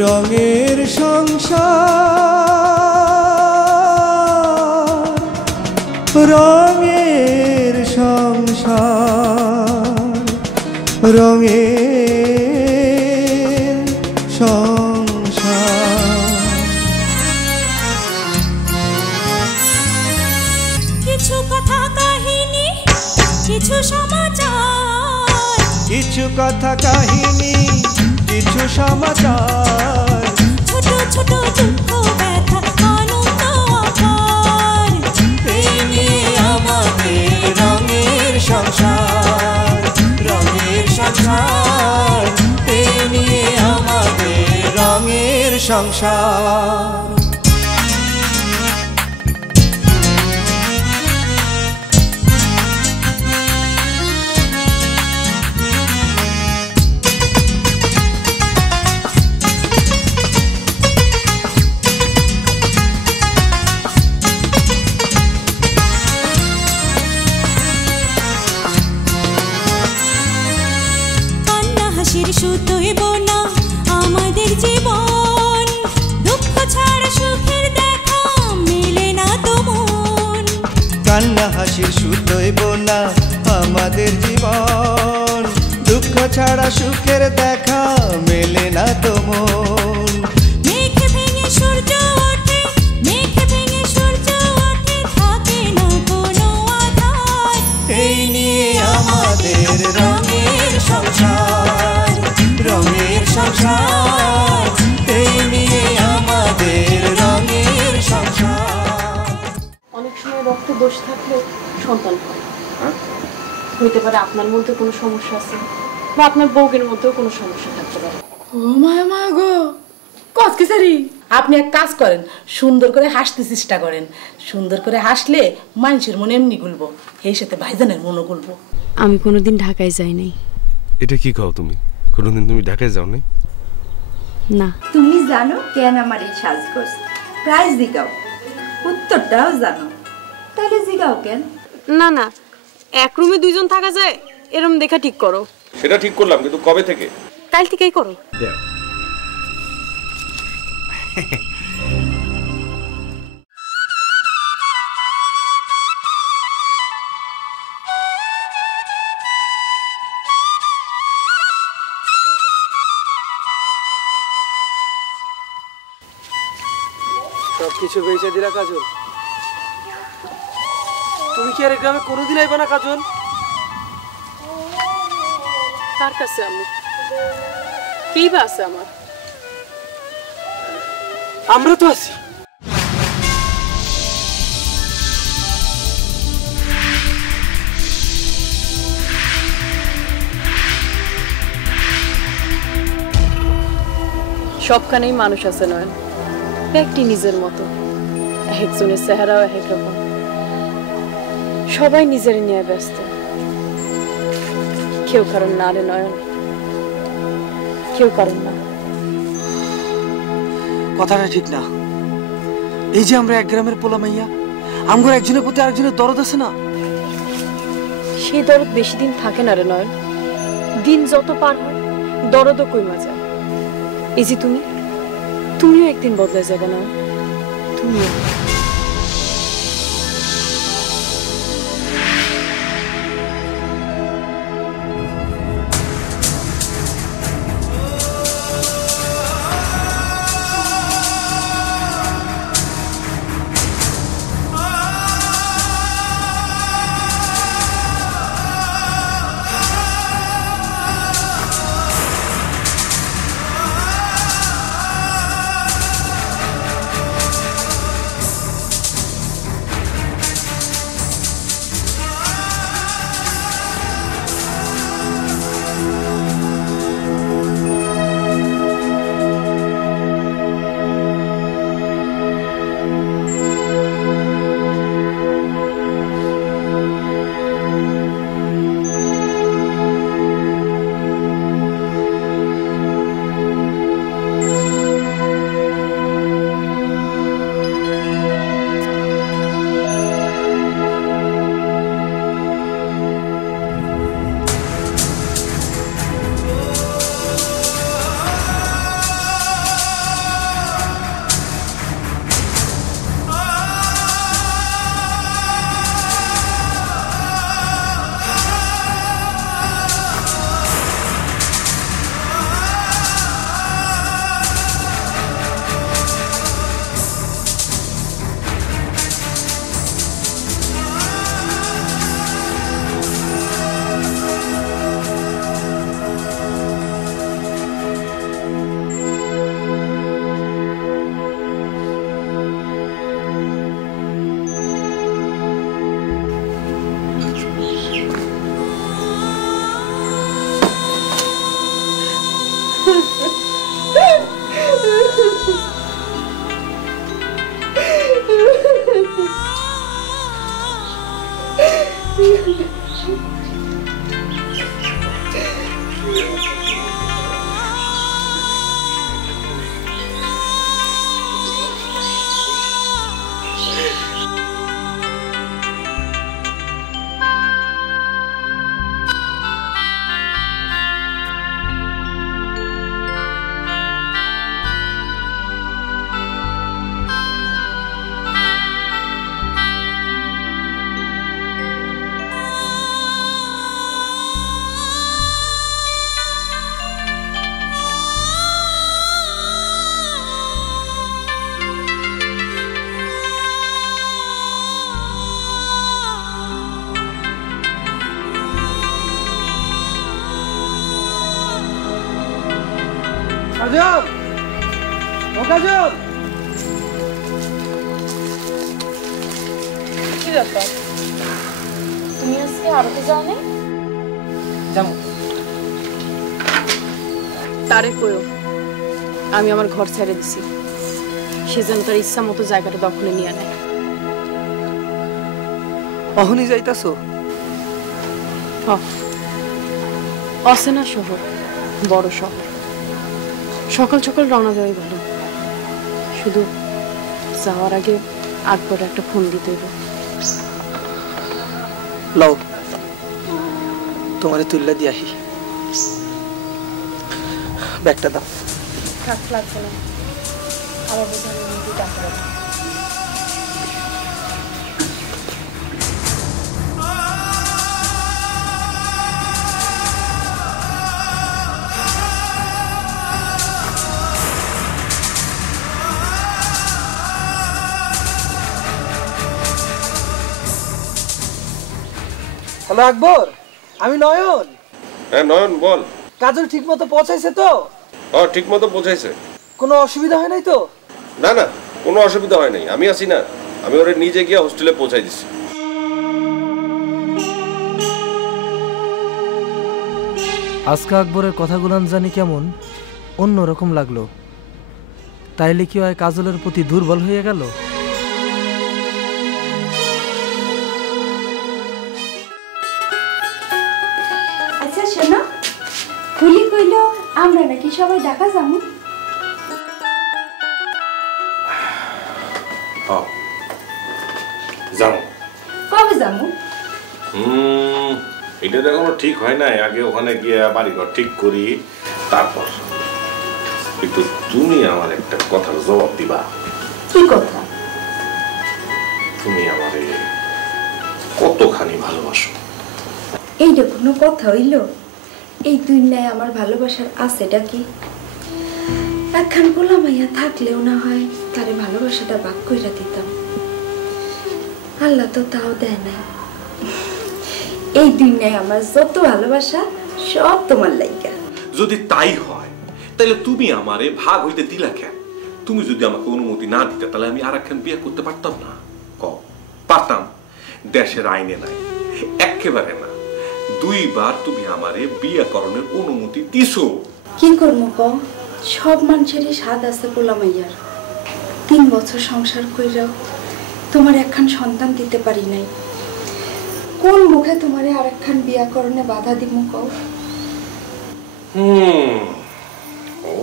রঙের সংসার, রঙের সংসার, রঙের সংসার। কিছু কথা কাহিনী, কিছু সমাচার, কিছু কথা কাহিনী, কিছু সমাচার, ছোট ছোট দুঃখ ব্যথা আনন্দ আকার। এই নিয়ে আমাদের রঙের সংসার, রঙের সংসার, এই নিয়ে আমাদের রঙের সংসার। সুতোই বোনা আমাদের জীবন, দুঃখ ছাড়া সুখের দেখা মেলে না তো মন। কান্না হাসির সুতোই বোনা আমাদের জীবন, দুঃখ ছাড়া সুখের দেখা মেলে না তো মন। মেঘে ভেঙে সূর্য ওঠে, মেঘে ভেঙে সূর্য ওঠে, থাকে না কোনো আধার। এই নিয়ে আমাদের রঙের সংসার, রঙের সংসার, এই নিয়ে আমাদের রঙের সংসার। অনেক সময় রক্তে দোষ থাকলে সন্তান হয়, হইতে পারে আপনার মধ্যে কোনো সমস্যা আছে বা আপনার বউয়ের মধ্যেও কোনো সমস্যা থাকতে পারে। ও মা গো, কসকে সারি আপনি এক কাজ করেন, সুন্দর করে হাসতে চেষ্টা করেন। সুন্দর করে হাসলে মানুষের মনে এমনি গুলবো, এই সাথে ভাইজানের মনও গুলবো। আমি কোনোদিন ঢাকায় যাই নাই। এটা কি কও তুমি? কোনোদিন তুমি ঢাকায় যাও নাই? না। তুমি জানো কেন আমার এই সাজগোজ? প্রাইজ জিগাও, উত্তরটাও জানো, তাহলে জিগাও কেন? না না, এক রুমে দুইজন থাকা যায় এরম দেখা ঠিক করো। সেটা ঠিক করলাম, কিন্তু কবে থেকে? কাল থেকেই করো। সবকিছু বেঁচে দিলা কাজল? তুমি কি আর গ্রামে কোনোদিন আইবা না কাজল? কার কাছে আমি কি বা আছে আমার? আমরা তো আছি। সবখানেই মানুষ আছে নয়ন, একটি নিজের মতো, একজনের চেহারাও এক রকম, সবাই নিজের নিয়ে ব্যস্ত। কেউ কারণ না রে নয়ন, কেউ কারণ না। কথাটা ঠিক না। এই যে আমরা এক গ্রামের পোলা মাইয়া, আমগর একজনের প্রতি আরেকজনের দরদ আছে না? সেই দরদ বেশি দিন থাকে না রে নয়ন, দিন যত পার হয় দরদও কইমা যায়। এই যে তুমিও একদিন বদলে যাবে না, তুমিও। কাজল, ও কাজল, কি ব্যাপার? তুমি আজকে আরতে যাও না? যাবো। তারে কইও আমি আমার ঘর ছেড়ে দিছি, সেজন্য তার ইচ্ছা মতো জায়গাটা দখলে নিয়ে নেয়। অহনি যাইতাছো? অসেনা শহর, বড় শহর, সকাল সকাল রওনা দেওয়াই ভালো। শুধু যাওয়ার আগে আকবর একটা ফোন দিতে হইব। লও তোমারে তুল্লা দিয়াহি, ব্যাগটা দাও। থাক, লাগবে না, আবার বোঝানো টাকা দেবো। হ্যালো আকবর, আমি নয়ন। হ্যাঁ নয়ন বল। কাজল ঠিক মতো পৌঁছাইছে তো? হ্যাঁ ঠিক মতো পৌঁছাইছে। কোনো অসুবিধা হয় নাই তো? না না, কোনো অসুবিধা হয় নাই, আমি আছি না, আমি ওরে নিজে গিয়ে হোস্টেলে পৌঁছাই দিছি। আজকে আকবরের কথাগুলান জানি কেমন অন্যরকম লাগলো। তাইলে কি হয় কাজলের প্রতি দুর্বল হয়ে গেল? আচ্ছা শোনো, ফুলি কইল আমরা নাকি সবাই ঢাকা যাবো। যাও। কবে যাবো? এটা তো এখনো ঠিক হয় নাই, আগে ওখানে গিয়ে বাড়িঘর ঠিক করি, তারপর। কিন্তু তুমি আমার একটা কথার জবাব দিবা। কি কথা? তুমি আমারে কতখানি ভালোবাসো? এইটা কোনো কথা হইল? এই দুনিয়ায় আমার ভালোবাসার আছেটা কি? একখান পোলা মাইয়া থাকলেও না হয় তারে ভালোবাসাটা ভাগ কইরা দিতাম। আল্লাহ তো তাও দেয় না। এই দুনিয়ায় আমার যত ভালোবাসা সব তোমার লাইগা। যদি তাই হয় তাহলে তুমি আমারে ভাগ হইতে দিলা কেন? তুমি যদি আমাকে অনুমতি না দিতে তাহলে আমি আর একখান বিয়ে করতে পারতাম না? পারতাম, দেশের আইনে নাই, একেবারে না। 2 বার তুমি আমারে বিয়ে করণের অনুমতি দিছো। কি করবো ক? সব মানুষেরই স্বাদ আছে পোলা মাইয়ার। 3 বছর সংসার কইরাও তোমার একখান সন্তান দিতে পারি নাই। কোন মুখে তোমারে আর একখান বিয়া করণে বাধা দিব কও?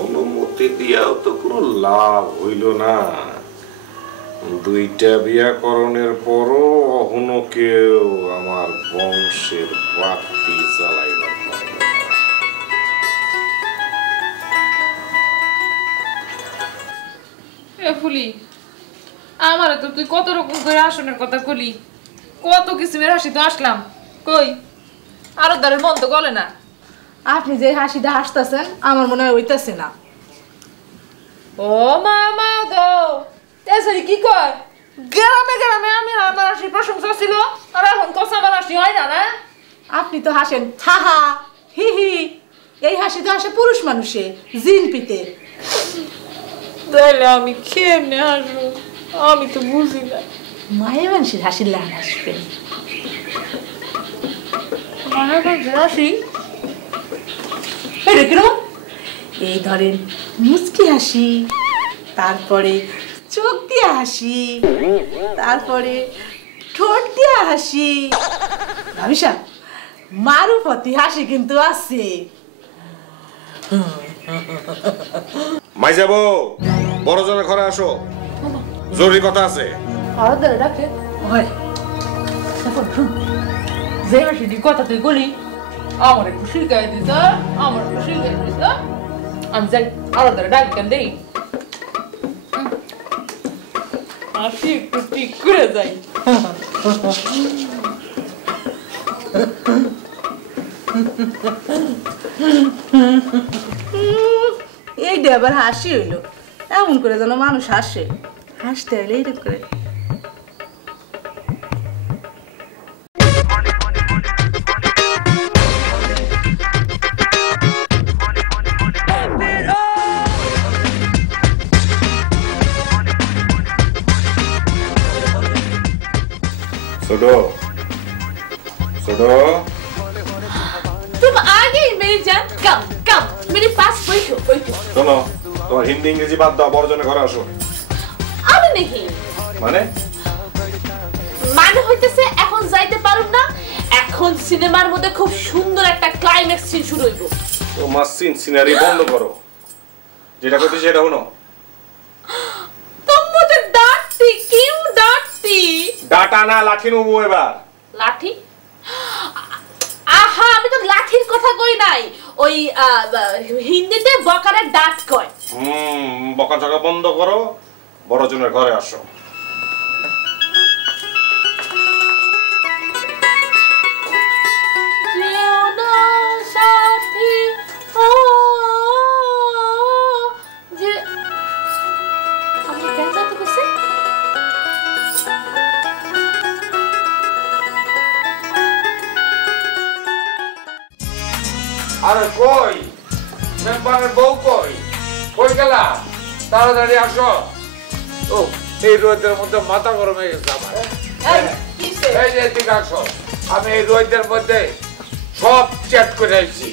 অনুমতি দিয়াও তো কোনো লাভ হইল না। 2টা বিয়া করণের পরও অহনো কেউ আমার বংশের বাতি জ্বালাইবার পারল না। ফুলি, আমার তো তুই কত রকম করে আসনের কথা কলি, কত কিসিমের হাসি তো আসলাম, কই আরো দ্বারের মন তো গলে না। আপনি যে হাসিটা হাসতেছেন আমার মনে হয় হইতাছে না। ও মা মা গো, এসরি কি কয়? গ্রামে গ্রামে আমি আমার হাসির প্রশংসা ছিল, আর এখন কস আমার হাসি হয় না না? আপনি তো হাসেন হা হা হি হি, এই হাসি তো হাসে পুরুষ মানুষে, জিন পিতে। তাহলে আমি কেমনে হাসবো? আমি তো বুঝি না। মায়ের মানুষের হাসির লাহান হাসবেন। মায়ের মানুষের হাসি এই ধরেন মুচকি হাসি, তারপরে চোখ দিয়ে হাসি, তারপরে ঠোঁট দিয়ে হাসি, ভাবিসা মারুফতি হাসি কিন্তু আছে। মাই যাবো বড় জনের ঘরে আসো, জরুরি কথা আছে। আলাদা ডাকে হয় যে হাসিটি কথা তুই বলি আমার একটু শিখাই দিস, আমার একটু শিখাই দিস। আমি যাই আলাদা ডাক কেন দেই, হাসি একটু ঠিক করে যাই। এইটা আবার হাসি হইলো, এমন করে যেন মানুষ হাসে, হাসতে হইলে এইরকম করে। छोड़ो छोड़ो तुम आ गई मेरी जान, कम कम मेरे पास बैठो बैठो। শোনো, তোমার হিন্দি ইংরেজি বাদ দাও, বড় জনের ঘরে আসো। আমি নাকি মানে মানে হইতেছে এখন যাইতে পারুম না, এখন সিনেমার মধ্যে খুব সুন্দর একটা ক্লাইম্যাক্স সিন শুরু হইব। তোমার সিন সিনারি বন্ধ করো, যেটা করতে সেটা শোনো। तुम मुझे डांटती क्यों डांटती? ডাটা না লাঠি নেবো এবার। লাঠি? আহা আমি তো লাঠির কথা কই নাই, ওই হিন্দিতে বকারে ডাঁট কয়। বকাঝকা বন্ধ করো, বড় জনের ঘরে আসো। আরে কই মেম্বারের বউ কই কই গেলা? তাড়াতাড়ি আসো। ও এই রোদের মধ্যে মাথা গরম হয়ে গেছে আমার। এই যে এদিকে আসো, আমি এই রোদের মধ্যে সব চেক করে আইছি।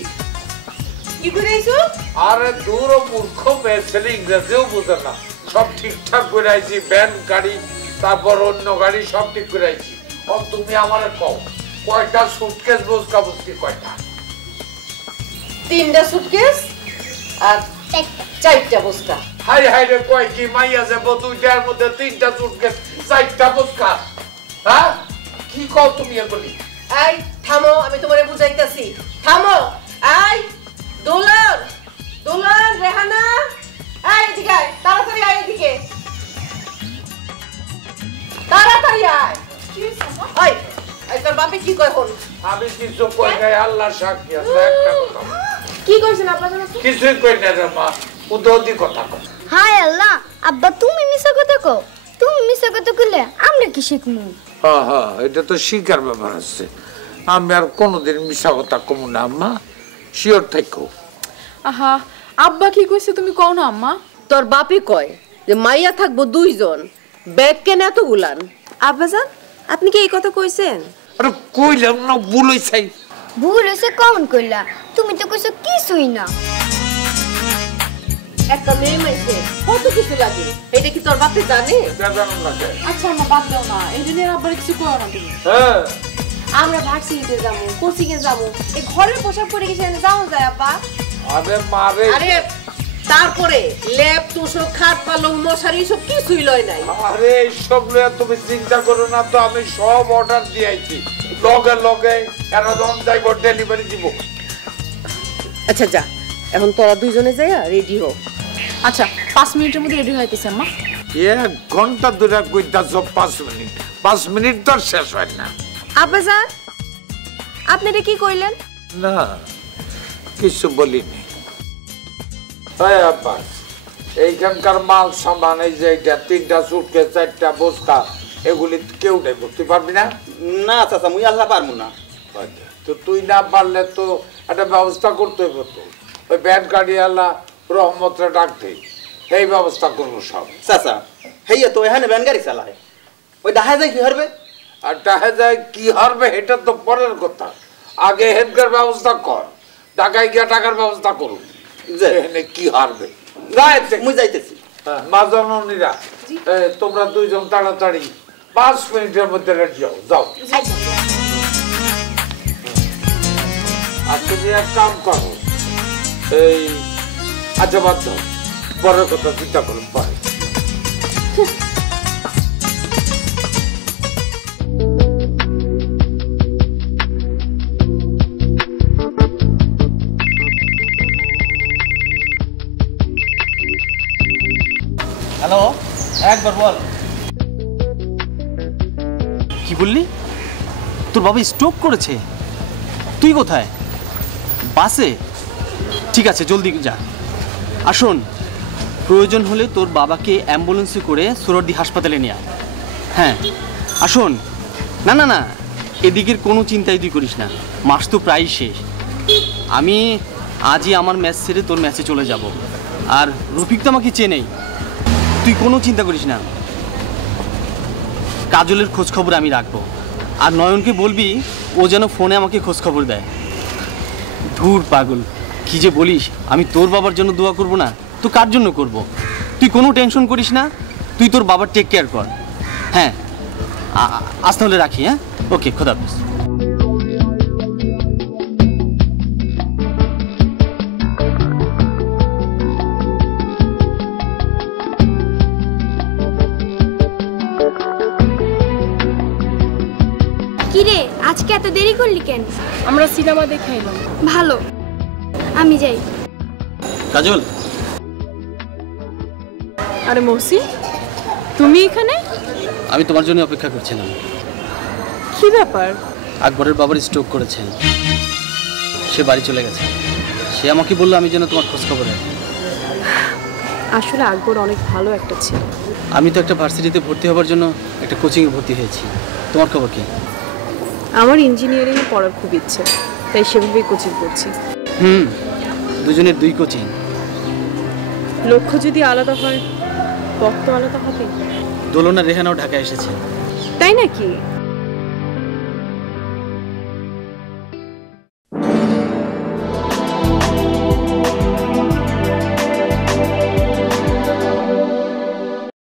কি করে আইছো? আরে দূর মূর্খ মেয়ে ছেলে ইংরেজিও বুঝে না, সব ঠিকঠাক করে আইছি। ভ্যান গাড়ি তারপর অন্য গাড়ি সব ঠিক করে আইছি। তুমি আমারে কও কয়টা সুটকেস বসকা বসকি কয়টা? 3টা সুটকেস আর 4টা বস্তা। হাই হাই রে কয় কি মাইয়া যাব 2টার মধ্যে 3টা সুটকেস 4টা বস্তা? হ্যাঁ কি কও তুমি এগুলি? এই থামো, আমি তোমারে বুঝাইতাছি, থামো। এই দোলন দোলন রেহানা, এই এদিকে আয়, তাড়াতাড়ি আয় এদিকে, তাড়াতাড়ি আয়। ওই এই তোর বাপে কি কয় হল? আমি কিছু কই নাই, আল্লাহ সাক্ষী আছে। একটা কথা কি কইছেন আপনাদের? কিছুই কই না রে মা, উদৌদি কথা কও। হায় আল্লাহ, আব্বা তুমি মিছা কথা কও। তুমি মিছা কথা কইলে আমরা কি শিখমু? হ্যাঁ হ্যাঁ, এটা তো শিকার ব্যাপার আছে। আমি আর কোনোদিন মিছা কথা কম না আম্মা, শিওর থাকো। আহা আব্বা কি কইছে তুমি কও না আম্মা? তোর বাপে কয় যে মাইয়া থাকবো 2 জন, ব্যাগ কেন এতগুলান? আব্বাজান আপনি কি এই কথা কইছেন? আরে কইলাম না, ভুল হইছে। ভুল হইছে কেমন কইলা? তুমি তো কইছো কিছুই না। একটা মেয়ে মাইছে কত কিছু লাগে, এটা কি তোর বাপে জানে? আচ্ছা আম্মা বাদ দাও না, এই জন্য আব্বার কিছু কও না তুমি। হ্যাঁ আমরা ভার্সিটিতে যাবো, কোচিং এ যাবো, এই ঘরের পোশাক পরে কি সেখানে যাওয়া যায় আব্বা? আরে মারে, আরে তারপরে ল্যাপ তোষক খাট পালং মশারি সব কিছুই লয় নাই। আরে এইসব লয়ে তুমি চিন্তা করো না তো, আমি সব অর্ডার দিয়েছি। লগে লগে এরকম যাইব, ডেলিভারি দিব। আচ্ছা যা, এখন তোরা 2 জনে যাইয়া রেডি হও। আচ্ছা 5 মিনিটের মধ্যে রেডি হইতেছে আম্মা। 1 ঘন্টা ধরে কইতাছ 5 মিনিট, 5 মিনিট তো শেষ হয় না। আব্বাজান আপনি এটা কি কইলেন? না কিছু বলিনি। হ্যাঁ আব্বা, এইখানকার মাল সামান, এই যে 3টা সুটকেস 4টা বস্তা, এগুলি কেউ নেই, বুঝতে পারবি না? না চাচা মুই আল্লাহ পারবো না। তো তুই না পারলে তো একটা ব্যবস্থা করতে হইব। তো ওই ব্যান গাড়ি আল্লাহ রহমতরা ডাকতে এই ব্যবস্থা করবো সব। চাচা হেইয়া তো এখানে ব্যান গাড়ি চালায়, ওই দেখা যায় কি হারবে? আর দেখা যায় কি হারবে এটা তো পরের কথা, আগে হেডকার ব্যবস্থা কর, ঢাকায় গিয়া টাকার ব্যবস্থা করুন। এখানে কি হারবে? মুই যাইতেছি। মাজননীরা তোমরা 2 জন তাড়াতাড়ি 5 মিনিটের মধ্যে রেডি হও, যাও। তুমি এক কাম করো, এই আচ্ছা বাদ দাও, পরের কথা চিন্তা করুন পরে। হ্যালো, একবার বল। কি বললি? তোর বাবা স্ট্রোক করেছে? তুই কোথায়? বাসে? ঠিক আছে, জলদি যা। আর শোন, প্রয়োজন হলে তোর বাবাকে অ্যাম্বুলেন্সে করে সোহরাওয়ার্দী হাসপাতালে নিয়ে আয়। হ্যাঁ, আর শোন, না না না, এদিকের কোনো চিন্তাই তুই করিস না, মাস তো প্রায় শেষ। আমি আজই আমার ম্যাচ ছেড়ে তোর ম্যাচে চলে যাব। আর রফিক তো আমাকে চেনেই, তুই কোনো চিন্তা করিস না। কাজলের খোঁজ খবর আমি রাখবো। আর নয়নকে বলবি ও যেন ফোনে আমাকে খোঁজ খবর দেয়। ধুর পাগল, কি যে বলিস, আমি তোর বাবার জন্য দোয়া করব না তো কার জন্য করব? তুই কোনো টেনশন করিস না, তুই তোর বাবার টেক কেয়ার কর। হ্যাঁ, আজ তাহলে রাখি। হ্যাঁ, ওকে, খোদা হাফেজ। কিরে, আজকে এত দেরি করলি কেন? আমরা সিনেমা দেখে এলাম। ভালো, আমি যাই। কাজল। আরে মৌসি, তুমি এখানে? আমি তোমার জন্য অপেক্ষা করছিলাম। কি ব্যাপার? আকবরের বাবার স্ট্রোক করেছেন, সে বাড়ি চলে গেছে। সে আমাকে বললো আমি যেন তোমার খোঁজ খবর রাখি। আসলে আকবর অনেক ভালো একটা ছেলে। আমি তো একটা ভার্সিটিতে ভর্তি হবার জন্য একটা কোচিংয়ে ভর্তি হয়েছি। তোমার খবর কি? আমার ইঞ্জিনিয়ারিংয়ে পড়ার খুব ইচ্ছে, তাই সেভাবেই কোচিং করছি। দুজনের দুই কোচিং। লক্ষ্য যদি আলাদা হয়, পথ তো আলাদা হবে। দোলনা রেহানাও ঢাকায় এসেছে। তাই নাকি?